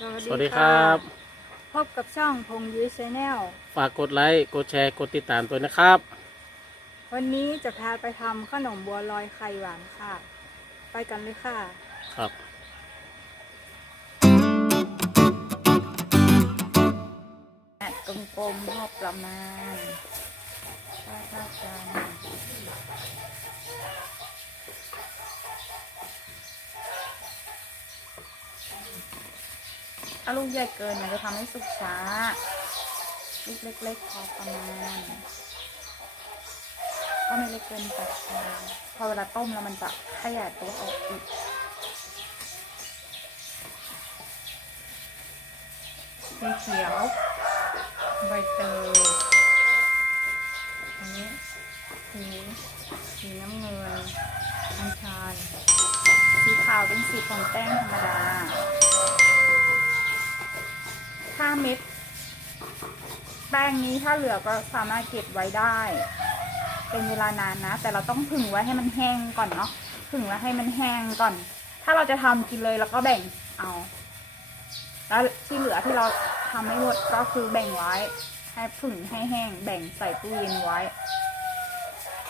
สวัสดีครับ พบกับช่องพงยุ้ยชาแนลฝากกดไลค์กดแชร์กดติดตามด้วยนะครับ วันนี้จะพาไปทำขนมบัวลอยไข่หวานค่ะ ไปกันเลยค่ะ ครับ กลมๆพอประมาณเท่าๆกัน ถ้าลูกใหญ่เกินมันจะทำให้สุกช้า ลูกเล็กๆพอประมาณก็ไม่เล็กเกินไปพอเวลาต้มแล้วมันจะขยายตัวออกอีกสีเขียว ใบเตยอันนี้สีสีน้ำเงินอัญชันสีขาวเป็นสีของแป้งธรรมดา ถ้าเม็ดแป้งนี้ถ้าเหลือก็สามารถเก็บไว้ได้ เป็นเวลานานนะ แต่เราต้องผึ่งไว้ให้มันแห้งก่อนเนาะผึ่งไว้ให้มันแห้งก่อน ถ้าเราจะทำกินเลยเราก็แบ่งเอา แล้วที่เหลือที่เราทำไม่หมดก็คือแบ่งไว้ ให้ผึ่งให้แห้ง แบ่งใส่ตู้เย็นไว้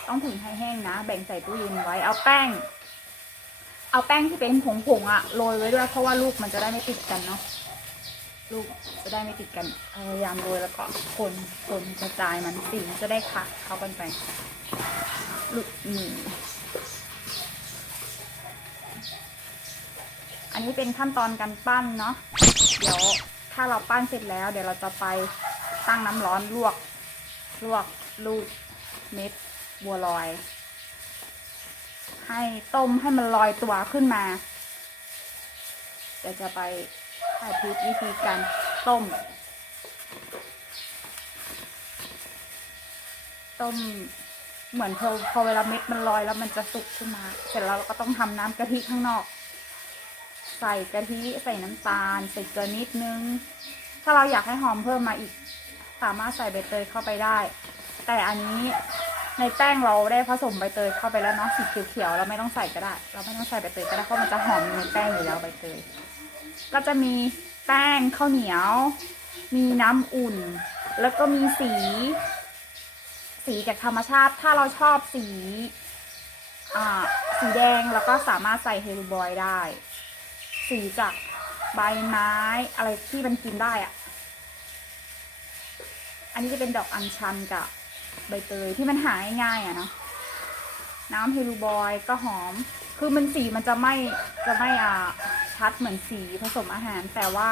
ต้องผึ่งให้แห้งนะ แบ่งใส่ตู้เย็นไว้ เอาแป้ง เอาแป้งที่เป็นผงผงๆอะโรยไว้ด้วยเพราะว่าลูกมันจะได้ไม่ติดกันเนาะ ลูกจะได้ไม่ติดกันพยายามโรยแล้วก็คนคนกระจายมันสีมันจะได้ขาดเข้ากันไปลูกอืมอันนี้เป็นขั้นตอนการปั้นเนาะเดี๋ยวถ้าเราปั้นเสร็จแล้ว เดี๋ยวเราจะไปตั้งน้ำร้อนลวกลวกลูกเม็ดบัวลอย ให้ต้มให้มันลอยตัวขึ้นมาเดี๋ยวจะไป ถ่ายคลิปวิธีการต้ม ต้มเหมือนพอพอเวลาเม็ดมันลอยแล้วมันจะสุกขึ้นมา เสร็จแล้วเราก็ต้องทำน้ำกะทิข้างนอก ใส่กะทิใส่น้ำตาล ใส่เกลือนิดนึง ถ้าเราอยากให้หอมเพิ่มมาอีก สามารถใส่ใบเตยเข้าไปได้ แต่อันนี้ในแป้งเราได้ผสมใบเตยเข้าไปแล้วเนาะสีเขียวๆเราไม่ต้องใส่ก็ได้ เราไม่ต้องใส่ใบเตยก็ได้เพราะมันจะหอมในแป้งอยู่แล้วใบเตย ก็จะมีแป้งข้าวเหนียว มีน้ำอุ่น แล้วก็มีสี สีจากธรรมชาติ ถ้าเราชอบสีอ่าสีแดงแล้วก็สามารถใส่เฮลูบอยได้ สีจากใบไม้อะไรที่มันกินได้อะอันนี้จะเป็นดอกอัญชันกับใบเตยที่มันหาง่ายๆอะเนาะน้ำเฮลูบอยก็หอม คือมันสีมันจะไม่จะไม่อ่า ชัดเหมือนสีผสมอาหาร แต่ว่า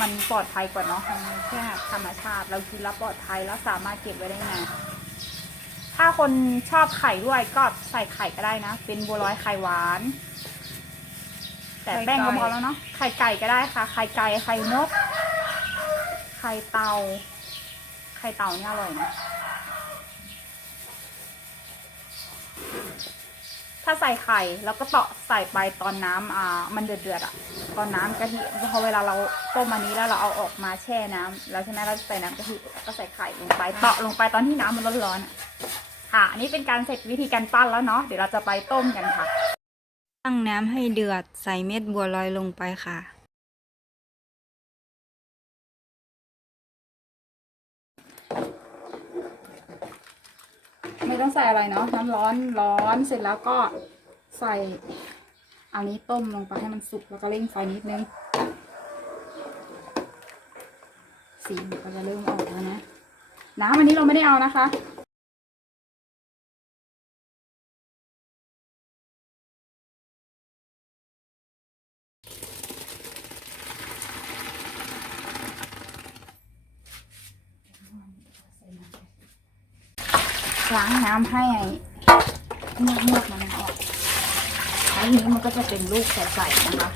มันปลอดภัยกว่าเนาะมันแค่ธรรมชาติ เรากินแล้วปลอดภัยแล้วสามารถเก็บไว้ได้นานถ้าคนชอบไข่ด้วยก็ใส่ไข่ก็ได้นะ เป็นบัวลอยไข่หวาน แต่แป้งก็พอแล้วเนาะไข่ไก่ก็ได้ค่ะ ไข่ไก่ไข่นก ไข่เตา ไข่เต่านี่อร่อยนะ ถ้าใส่ไข่แล้วก็เตาะใส่ไปตอนน้ำอ่ามันเดือดเดือดๆอะตอนน้ำกะทิพอเวลาเราต้มอันนี้แล้วเราเอาออกมาแช่น้ำแล้วใช่ไหมเราใส่น้ำกะทิก็ใส่ไข่ลงไปเตาะลงไปตอนที่น้ำมันร้อนๆอะค่ะอันนี้เป็นการเสร็จวิธีการปั้นแล้วเนาะเดี๋ยวเราจะไปต้มกันค่ะ ตั้งน้ำให้เดือดใส่เม็ดบัวลอยลงไปค่ะ ไม่ต้องใส่อะไรเนาะน้ำร้อนร้อนเสร็จแล้วก็ใส่อันนี้ต้มลงไปให้มันสุกแล้วก็เร่งไฟนิดนึงสีมันก็จะเริ่มออกแล้วนะน้ำอันนี้เราไม่ได้เอานะคะ ล้างน้ำให้เมือกเมือกมันออกอันนี้มันก็จะเป็นลูกใสๆนะคะ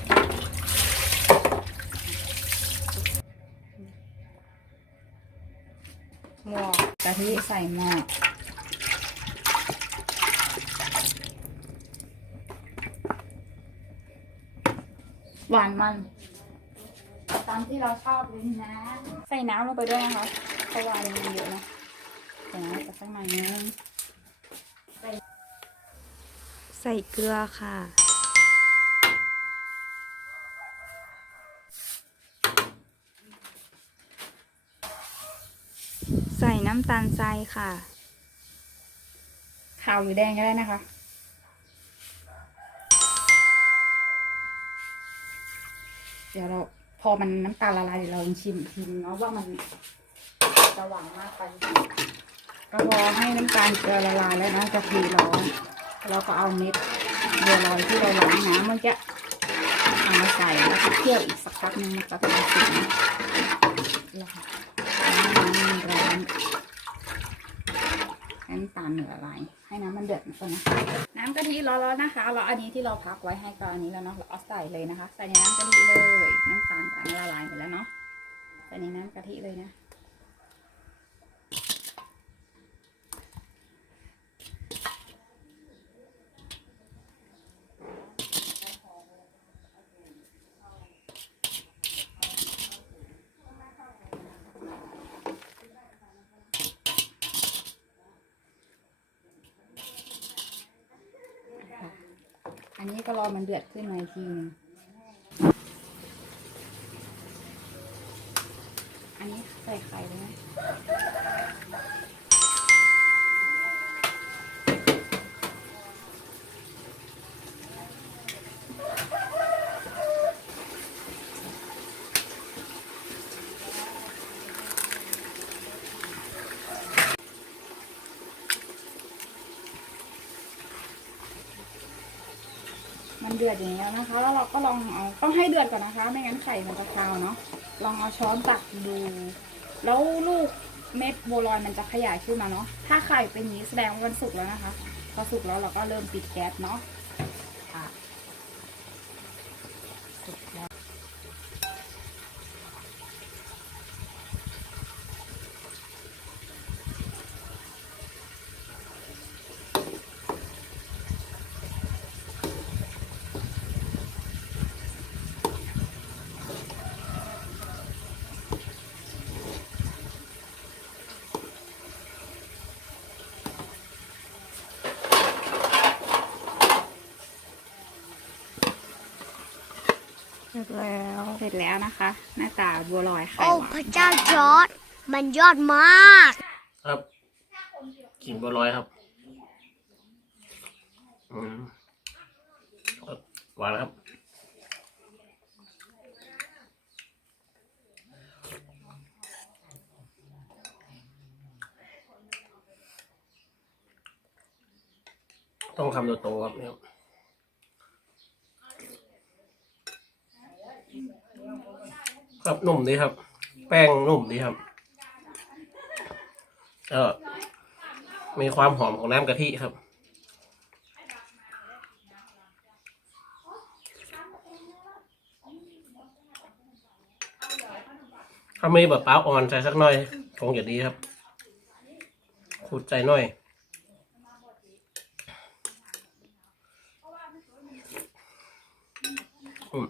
หม้อกะทิใส่หม้อหวานมัน ตามที่เราชอบเลยนะ ใส่น้ำลงไปด้วยนะคะเพราะว่ามันเยอะนะ ใส่างนี้จะใสักหน่อยนึใส่เกลือค่ะ ใส่น้ำตาลทรายค่ะ ขาวหรือแดงก็ได้นะคะเดี๋ยวเราพอมันน้ำตาลละลายเดี๋ยวเราลองชิมชิมเนาะว่ามันจะหวานมากไป ก็พอให้น้ำตาลเกลือละลายแล้วนะจะทีร้อนเราก็เอาเม็ดบัวลอยที่เราล้างน้ำเมื่อกี้เอามาใส่แล้วก็เคี่ยวอีกสักพักหนึงมันจะเป็นสีแล้วค่ะน้ำร้อนให้น้ำตาลเหนือละลายให้น้ำมันเดือดก่อนนะคะน้ำกะทิร้อนๆนะคะเราอันนี้ที่เราพักไว้ให้ก่อนอันนี้แล้วเนาะเราเอาใส่เลยนะคะ ใส่ในน้ำกะทิเลย น้ำตาลตางละลายหมดแล้วเนาะใส่ในน้ำกะทิเลยนะ อันนี้ก็รอมันเดือดขึ้นมาอีกทีนึงอันนี้ใส่ไข่ได้ไหม เดือดอย่างนี้แล้วนะคะ แล้วเราก็ลองเอาต้องให้เดือดก่อนนะคะ ไม่งั้นไข่มันจะคาวเนาะลองเอาช้อนตักดู แล้วลูกเม็ดโบลอยมันจะขยายขึ้นมาเนาะถ้าไข่เป็นอย่างนี้แสดงว่ามันสุกแล้วนะคะพอสุกแล้วเราก็เริ่มปิดแก๊สเนาะ ร็จแล้ว เสร็จแล้วนะคะ หน้าตาบัวลอยไข่โอ้หวาพนระเจ้าจอร์ดมันยอดมาก ครับขิงบัวลอยครับอืมครับหวานครับ ต้องทำโตๆครับเนี่ยครับ นุ่มดีครับ แป้งนุ่มดีครับเออมีความหอมของน้ำกะทิครับ ถ้ามีแบบเปล่าอ่อนใส่สักหน่อยคงจะดีครับ ขูดใจหน่อย อืม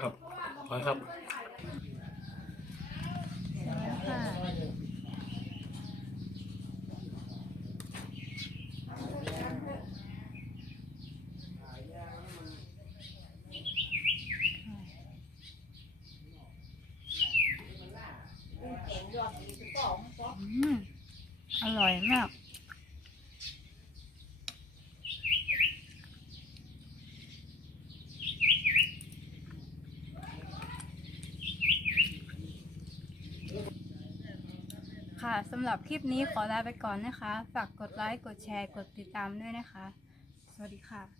ครับ ขอครับ ค่ะสำหรับคลิปนี้ขอลาไปก่อนนะคะ ฝากกดไลค์ กดแชร์ กดติดตามด้วยนะคะ สวัสดีค่ะ